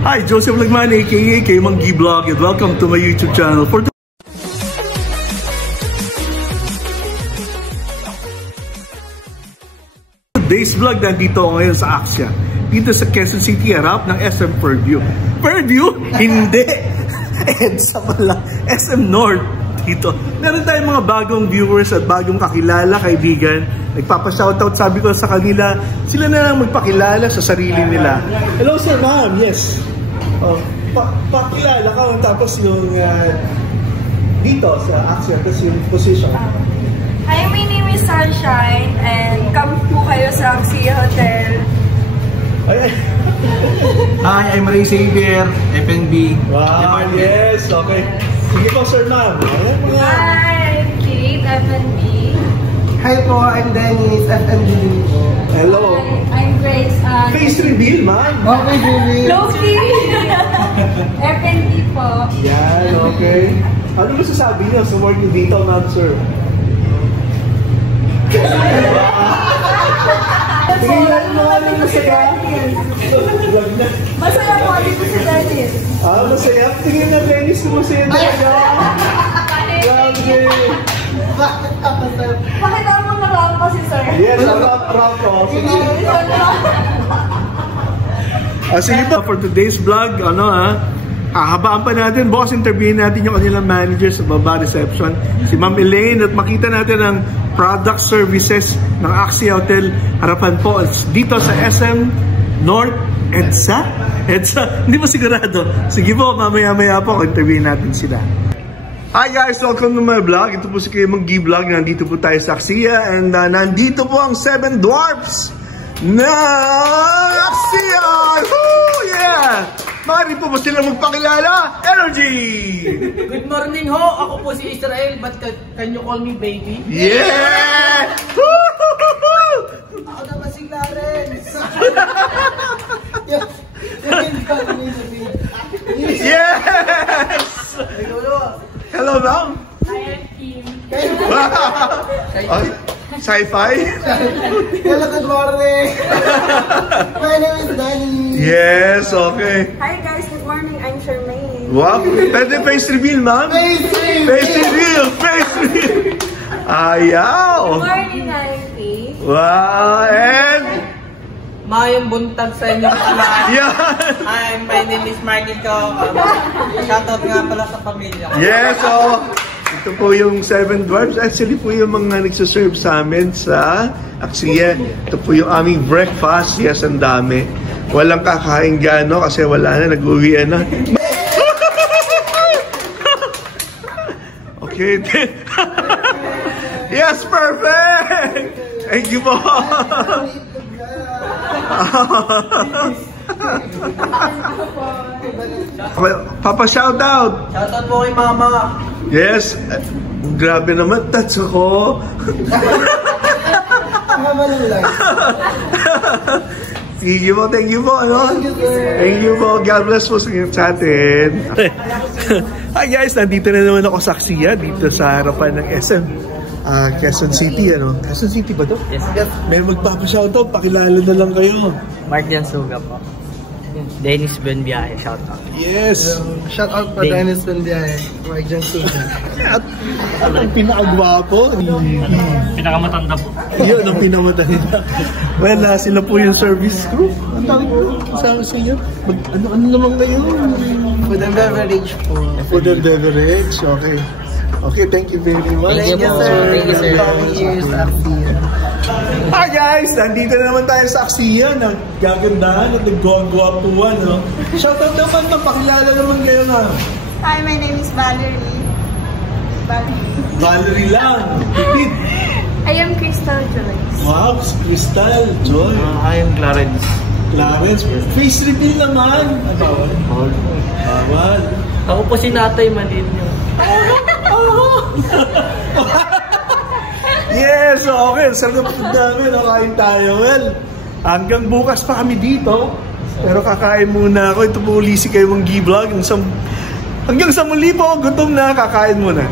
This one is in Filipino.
Hi, Joseph Lagman, aka Mang G Vlog, and welcome to my YouTube channel. For today's vlog, nandito ako ngayon sa Axia. Dito sa Quezon City, harap ng SM Fairview. Fairview? Hindi! EDSA pala. SM North. Dito. Meron tayong mga bagong viewers at bagong kakilala, kaibigan. Nagpapa-shoutout, sabi ko sa kanila, sila na lang magpakilala sa sarili nila. Hello sir, ma'am. Yes. Oh, pakilala ka, tapos yung dito sa Axia, tapos yung position. Hi, my name is Sunshine and come po kayo sa Axia Hotel. Hi, I'm Ray Xavier, FNB. Wow, yes, okay. Sige po, sir, ma'am. Hi, I'm Kate, FNB. Hi po, I'm Dennis, FNB. Hello. Hi, I'm Grace. Face reveal, ma'am. Okay, Julie. Loki. FNB po. Yan, okay. Ano masasabi niyo sa work niyo dito, ma'am, sir? Tingnan mo ano masaya. Masaya po dito si Dennis. Masaya. Tingnan na Dennis kung masaya talaga. Grabe. Pakita mo na lang po si sir. Yes, rap po. Sige po, for today's vlog, hahabaan pa natin, boss, interviewin natin yung kanilang manager sa baba reception, si Ma'am Elaine, at makita natin ang product services ng Axia Hotel. Harapan po dito sa SM North EDSA? EDSA? Hindi mo sigurado. Sige po, mamaya-maya po, interviewin natin sila. Hi guys, welcome to my vlog. Ito po si Mang G Vlog. Nandito po tayo sa Axia, and nandito po ang 7 dwarfs na Axia! Woo! Yeah! Mari po ba sila magpakilala? Energy! Good morning ho! Ako po si Israel, but can you call me baby? Yeah! Ako naman si Clarence! Yes! Hello, ma'am! Hi, I'm Kim. Sci-fi? Hello, good morning. My name is Danny. Yes, okay. Hi guys, good morning. I'm Charmaine. Wow, pwede face reveal, ma'am? Face reveal! Face reveal! Ayaw! Good morning, I'm Faith. Wow, and... Mayong buntag sa inyong lahat. Yan! Hi, my name is Marnito. Shoutout nga pala sa pamilya. Yes, so... Ito po yung 7 dwarfs. Actually po yung mga nagsaserve sa amin sa Axia. Ito po yung aming breakfast. Yes, ang dami. Walang kakain gano kasi wala na, nag-uwi na. Okay. Yes, perfect! Thank you po! Papa shoutout! Shoutout po kay mama. Yes, grabe naman, touch ako. Thank you po, thank you po, Thank you po, God bless po sa atin. Hi guys, nandito na naman ako sa Axia, dito sa harapan ng SM Quezon City, Quezon City ba to? Yes. May magpapa-shoutout, pakilala na lang kayo. Mark Jansuga po. Dennis Benbiahe, shoutout. Yes. Shout out pa Dennis Bendiaye. Mark Jansuga. Ang pinakagwapo. Pinakamatanda po. Yun, ang pinakamatanda. Well, sila po yung service crew. Ang tawag po sa inyo? Ano naman kayo? Food and beverage po. Food and beverage, okay. Okay, thank you very much. Thank you, sir. Thank you, sir. Hi guys! Nandito na naman tayo sa Axia. Nagagandahan at nagguwang-guwapuan. Shoutout naman, pakilala naman kayo nga. Hi, my name is Valerie. Valerie lang. I am Crystal Joyce. Wow, Crystal, Joy. I am Clarence. Clarence, face reveal naman. Bawal. Bawal. Ako po si Natay Malinyo. Yes, okay. Sarap food namin. Kain tayo. Well, hanggang bukas pa kami dito. Pero kakain muna ako. Ito po uli si kayo Mang G Vlog. Hanggang sa muli po, gutom na, kakain muna.